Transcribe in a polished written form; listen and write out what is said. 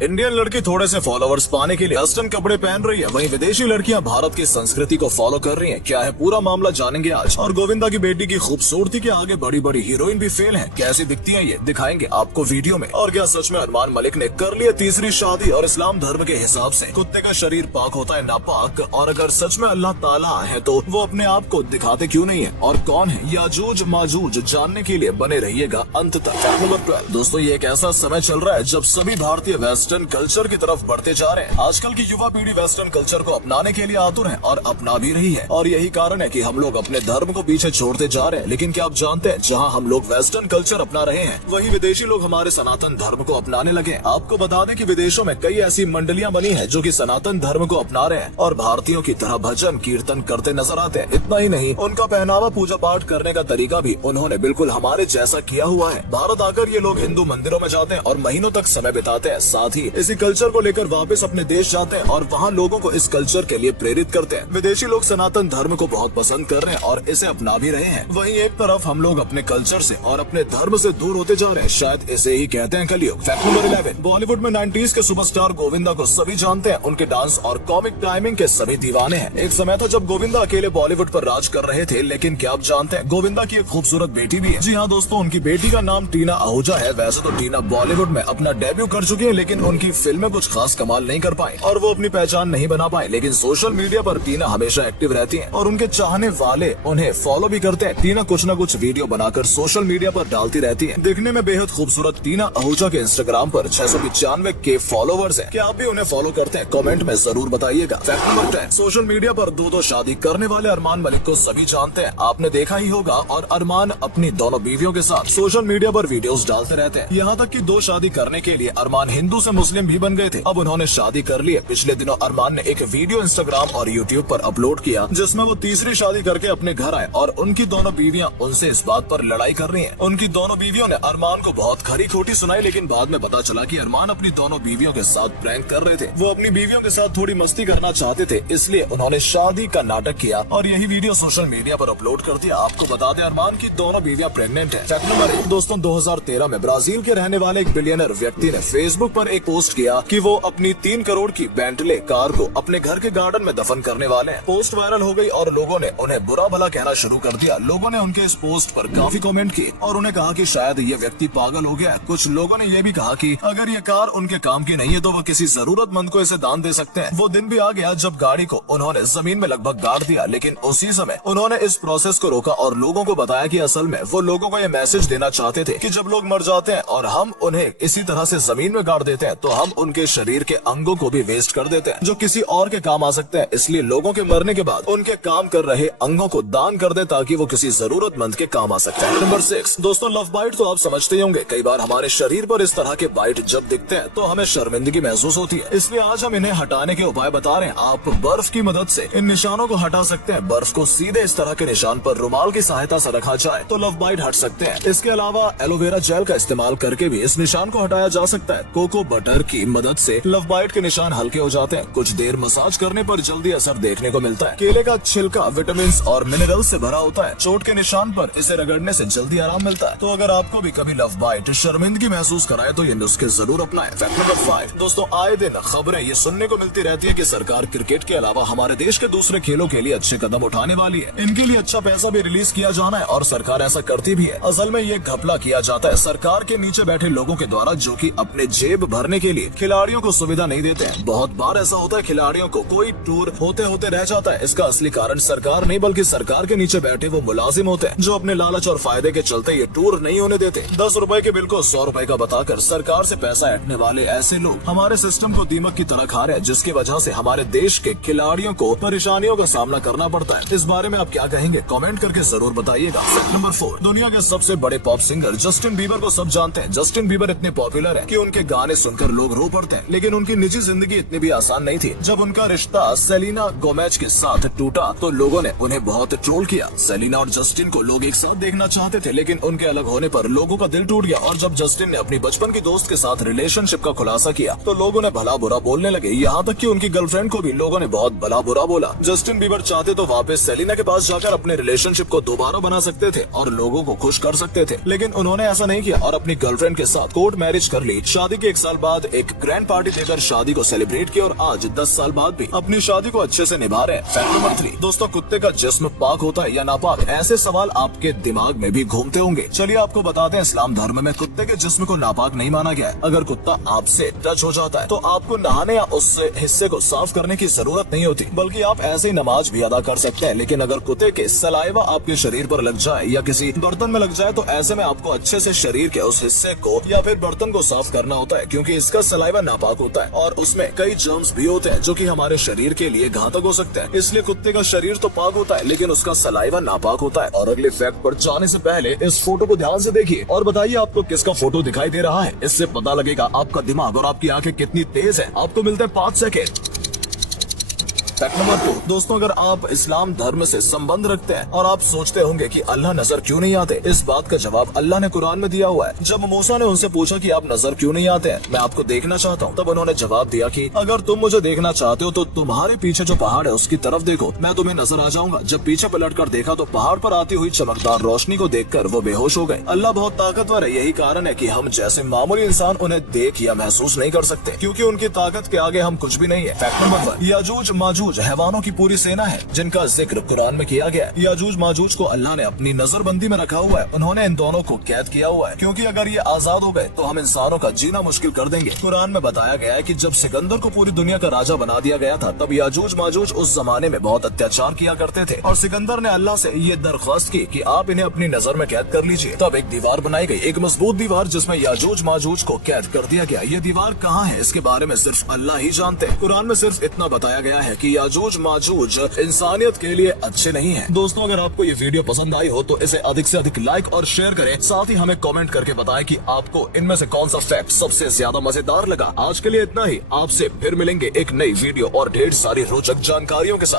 Indian लड़की थोड़े से फॉलोअर्स पाने के लिए वेस्टर्न कपड़े पहन रही है, वहीं विदेशी लड़कियां भारत की संस्कृति को फॉलो कर रही हैं। क्या है पूरा मामला जानेंगे आज। और गोविंदा की बेटी की खूबसूरती के आगे बड़ी बड़ी हीरोइन भी फेल है। कैसी दिखती है ये दिखाएंगे आपको वीडियो में। और क्या सच में अरमान मलिक ने कर लिया तीसरी शादी। और इस्लाम धर्म के हिसाब से कुत्ते का शरीर पाक होता है नापाक। और अगर सच में अल्लाह ताला है तो वो अपने आप को दिखाते क्यों नहीं है। और कौन है याजूज माजूज, जानने के लिए बने रहिएगा अंत तक। फैक्ट नंबर 12 दोस्तों, ये एक ऐसा समय चल रहा है जब सभी भारतीय वेस्टर्न कल्चर की तरफ बढ़ते जा रहे हैं। आजकल की युवा पीढ़ी वेस्टर्न कल्चर को अपनाने के लिए आतुर है और अपना भी रही है। और यही कारण है कि हम लोग अपने धर्म को पीछे छोड़ते जा रहे हैं। लेकिन क्या आप जानते हैं, जहां हम लोग वेस्टर्न कल्चर अपना रहे हैं वहीं विदेशी लोग हमारे सनातन धर्म को अपनाने लगे। आपको बता दें कि विदेशों में कई ऐसी मंडलियां बनी है जो कि सनातन धर्म को अपना रहे हैं और भारतीयों की तरह भजन कीर्तन करते नजर आते हैं। इतना ही नहीं, उनका पहनावा पूजा पाठ करने का तरीका भी उन्होंने बिल्कुल हमारे जैसा किया हुआ है। भारत आकर ये लोग हिंदू मंदिरों में जाते हैं और महीनों तक समय बिताते हैं। साथ ही इसी कल्चर को लेकर वापस अपने देश जाते हैं और वहाँ लोगों को इस कल्चर के लिए प्रेरित करते हैं। विदेशी लोग सनातन धर्म को बहुत पसंद कर रहे हैं और इसे अपना भी रहे हैं। वहीं एक तरफ हम लोग अपने कल्चर से और अपने धर्म से दूर होते जा रहे हैं। शायद इसे ही कहते हैं कलयुग। फैक्ट नंबर 11 बॉलीवुड में 90s के सुपरस्टार गोविंदा को सभी जानते हैं। उनके डांस और कॉमिक टाइमिंग के सभी दीवाने हैं। एक समय था जब गोविंदा अकेले बॉलीवुड पर राज कर रहे थे। लेकिन क्या आप जानते हैं, गोविंदा की एक खूबसूरत बेटी भी है। जी हाँ दोस्तों, उनकी बेटी का नाम टीना आहूजा है। वैसे तो टीना बॉलीवुड में अपना डेब्यू कर चुकी है, लेकिन उनकी फिल्में कुछ खास कमाल नहीं कर पाई और वो अपनी पहचान नहीं बना पाए। लेकिन सोशल मीडिया पर टीना हमेशा एक्टिव रहती है और उनके चाहने वाले उन्हें फॉलो भी करते हैं। टीना कुछ न कुछ वीडियो बनाकर सोशल मीडिया पर डालती रहती है। दिखने में बेहद खूबसूरत टीना आहूजा के इंस्टाग्राम पर 695 के फॉलोवर्स हैं। क्या आप भी उन्हें फॉलो करते हैं? कमेंट में जरूर बताइएगा। फैक्ट नंबर 10 सोशल मीडिया पर दो शादी करने वाले अरमान मलिक को सभी जानते हैं। आपने देखा ही होगा। और अरमान अपनी दोनों बीवियों के साथ सोशल मीडिया पर वीडियोस डालते रहते हैं। यहाँ तक कि 2 शादी करने के लिए अरमान हिंदू से मुस्लिम भी बन गए थे। अब उन्होंने शादी कर ली है। पिछले दिनों अरमान ने एक वीडियो इंस्टाग्राम और यूट्यूब पर अपलोड किया जिसमें वो तीसरी शादी करके अपने घर आए और उनकी दोनों बीवियां उनसे इस बात पर लड़ाई कर रही हैं। उनकी दोनों बीवियों ने अरमान को बहुत खरी खोटी सुनाई, लेकिन बाद में पता चला कि अरमान अपनी दोनों बीवियों के साथ प्रैंक कर रहे थे। वो अपनी बीवियों के साथ थोड़ी मस्ती करना चाहते थे, इसलिए उन्होंने शादी का नाटक किया और यही वीडियो सोशल मीडिया पर अपलोड कर दिया। आपको बता दें, अरमान की दोनों बीवियां प्रेग्नेंट है। फैक्ट नंबर 1 दोस्तों, 2013 में ब्राजील के रहने वाले एक बिलियनर व्यक्ति ने फेसबुक पर एक पोस्ट किया कि वो अपनी 3 करोड़ की बेंटले कार को अपने घर के गार्डन में दफन करने वाले हैं। पोस्ट वायरल हो गई और लोगों ने उन्हें बुरा भला कहना शुरू कर दिया। लोगों ने उनके इस पोस्ट पर काफी कमेंट किए और उन्हें कहा कि शायद ये व्यक्ति पागल हो गया है। कुछ लोगों ने ये भी कहा कि अगर ये कार उनके काम की नहीं है तो वो किसी जरूरतमंद को इसे दान दे सकते हैं। वो दिन भी आ गया जब गाड़ी को उन्होंने जमीन में लगभग गाड़ दिया, लेकिन उसी समय उन्होंने इस प्रोसेस को रोका और लोगों को बताया कि असल में वो लोगों को ये मैसेज देना चाहते थे कि जब लोग मर जाते हैं और हम उन्हें इसी तरह से जमीन में गाड़ देते हैं तो हम उनके शरीर के अंगों को भी वेस्ट कर देते हैं जो किसी और के काम आ सकते हैं। इसलिए लोगों के मरने के बाद उनके काम कर रहे अंगों को दान कर दे ताकि वो किसी जरूरतमंद के काम आ सकते हैं। नंबर 6 दोस्तों, लव बाइट तो आप समझते ही होंगे। कई बार हमारे शरीर पर इस तरह के बाइट जब दिखते हैं तो हमें शर्मिंदगी महसूस होती है। इसलिए आज हम इन्हें हटाने के उपाय बता रहे हैं। आप बर्फ की मदद से इन निशानों को हटा सकते हैं। बर्फ को सीधे इस तरह के निशान पर रुमाल की सहायता से रखा जाए तो लव बाइट हट सकते हैं। इसके अलावा एलोवेरा जेल का इस्तेमाल करके भी इस निशान को हटाया जा सकता है। कोको बटर की मदद से लव बाइट के निशान हल्के हो जाते हैं। कुछ देर मसाज करने पर जल्दी असर देखने को मिलता है। केले का छिलका विटामिन और मिनरल से भरा होता है। चोट के निशान पर इसे रगड़ने से जल्दी आराम मिलता है। तो अगर आपको भी कभी लव बाइट शर्मिंदगी महसूस कराए तो ये नुस्खे जरूर अपनाएं। फैक्ट नंबर 5 दोस्तों, आए दिन खबरें ये सुनने को मिलती रहती है कि सरकार क्रिकेट के अलावा हमारे देश के दूसरे खेलों के लिए अच्छे कदम उठाने वाली है। इनके लिए अच्छा पैसा भी रिलीज किया जाना है और सरकार ऐसा करती भी है। असल में ये घपला किया जाता है सरकार के नीचे बैठे लोगों के द्वारा, जो कि अपने जेब भरने के लिए खिलाड़ियों को सुविधा नहीं देते हैं। बहुत बार ऐसा होता है खिलाड़ियों को कोई टूर होते होते रह जाता है। इसका असली कारण सरकार नहीं बल्कि सरकार के नीचे बैठे वो मुलाजिम होते हैं जो अपने लालच और फायदे के चलते ये टूर नहीं होने देते। 10 रुपए के बिल को 100 रुपए का बताकर सरकार से पैसा ऐंठने वाले ऐसे लोग हमारे सिस्टम को दीमक की तरह खा रहे हैं, जिसकी वजह से हमारे देश के खिलाड़ियों को परेशानियों का सामना करना पड़ता है। इस बारे में आप क्या कहेंगे? कमेंट करके जरूर बताइएगा। फैक्ट नंबर 4 दुनिया के सबसे बड़े पॉप सिंगर जस्टिन बीबर को सब जानते हैं। जस्टिन बीबर इतने पॉपुलर है कि उनके गाने सुनकर लोग रो पड़ते हैं, लेकिन उनकी निजी जिंदगी इतनी भी आसान नहीं थी। जब उनका रिश्ता सेलिना गोमेज के साथ टूटा तो लोगों ने उन्हें बहुत ट्रोल किया। सेलिना और जस्टिन को लोग एक साथ देखना चाहते थे, लेकिन उनके अलग होने पर लोगों का दिल टूट गया। और जब जस्टिन ने अपनी बचपन की दोस्त के साथ रिलेशनशिप का खुलासा किया तो लोग उन्हें भला बुरा बोलने लगे। यहाँ तक कि उनकी गर्लफ्रेंड को भी लोगों ने बहुत भला बुरा बोला। जस्टिन बीबर चाहते तो वापस सेलिना के पास जाकर अपने रिलेशनशिप को दोबारा बना सकते थे और लोगों को खुश कर सकते थे, लेकिन उन्होंने ऐसा नहीं किया और अपनी गर्लफ्रेंड के साथ कोर्ट मैरिज कर ली। शादी के 1 साल बाद बाद एक ग्रैंड पार्टी देकर शादी को सेलिब्रेट किया और आज 10 साल बाद भी अपनी शादी को अच्छे से निभा रहे हैं। फैक्ट नंबर 3, दोस्तों कुत्ते का जिस्म पाक होता है या नापाक? ऐसे सवाल आपके दिमाग में भी घूमते होंगे। चलिए आपको बताते हैं, इस्लाम धर्म में कुत्ते के जिस्म को नापाक नहीं माना गया है। अगर कुत्ता आपसे टच हो जाता है तो आपको नहाने या उस हिस्से को साफ करने की जरूरत नहीं होती, बल्कि आप ऐसे ही नमाज भी अदा कर सकते हैं। लेकिन अगर कुत्ते के सलाइवा आपके शरीर पर लग जाए या किसी बर्तन में लग जाए तो ऐसे में आपको अच्छे से शरीर के उस हिस्से को या फिर बर्तन को साफ करना होता है, क्योंकि इसका सलाइवा नापाक होता है और उसमें कई जर्म्स भी होते हैं जो कि हमारे शरीर के लिए घातक हो सकते हैं। इसलिए कुत्ते का शरीर तो पाक होता है लेकिन उसका सलाइवा नापाक होता है। और अगले फैक्ट पर जाने से पहले इस फोटो को ध्यान से देखिए और बताइए आपको किसका फोटो दिखाई दे रहा है। इससे पता लगेगा आपका दिमाग और आपकी आंखें कितनी तेज है। आपको मिलते हैं 5 सेकेंड। फैक्ट नंबर 2, दोस्तों अगर आप इस्लाम धर्म से संबंध रखते हैं और आप सोचते होंगे कि अल्लाह नजर क्यों नहीं आते, इस बात का जवाब अल्लाह ने कुरान में दिया हुआ है। जब मूसा ने उनसे पूछा कि आप नजर क्यों नहीं आते हैं, मैं आपको देखना चाहता हूँ, तब उन्होंने जवाब दिया कि अगर तुम मुझे देखना चाहते हो तो तुम्हारे पीछे जो पहाड़ है उसकी तरफ देखो, मैं तुम्हें नजर आ जाऊंगा। जब पीछे पलट कर देखा तो पहाड़ पर आती हुई चमकदार रोशनी को देखकर वो बेहोश हो गए। अल्लाह बहुत ताकतवर है, यही कारण है कि हम जैसे मामूली इंसान उन्हें देख या महसूस नहीं कर सकते, क्योंकि उनकी ताकत के आगे हम कुछ भी नहीं है। फैक्ट नंबर 1, याजूज माजूज हैवानों की पूरी सेना है जिनका जिक्र कुरान में किया गया है। याजूज माजूज को अल्लाह ने अपनी नजरबंदी में रखा हुआ है। उन्होंने इन दोनों को कैद किया हुआ है, क्योंकि अगर ये आजाद हो गए तो हम इंसानों का जीना मुश्किल कर देंगे। कुरान में बताया गया है कि जब सिकंदर को पूरी दुनिया का राजा बना दिया गया था तब याजूज माजूज उस जमाने में बहुत अत्याचार किया करते थे और सिकंदर ने अल्लाह से ये दरख्वास्त की कि आप इन्हें अपनी नजर में कैद कर लीजिए। तब एक दीवार बनाई गई, एक मजबूत दीवार जिसमें याजूज माजूज को कैद कर दिया गया। ये दीवार कहाँ है इसके बारे में सिर्फ अल्लाह ही जानते हैं। कुरान में सिर्फ इतना बताया गया है कि याजूज माजूज इंसानियत के लिए अच्छे नहीं हैं। दोस्तों अगर आपको ये वीडियो पसंद आई हो तो इसे अधिक से अधिक लाइक और शेयर करें। साथ ही हमें कमेंट करके बताएं कि आपको इनमें से कौन सा फैक्ट सबसे ज्यादा मजेदार लगा। आज के लिए इतना ही, आपसे फिर मिलेंगे एक नई वीडियो और ढेर सारी रोचक जानकारियों के साथ।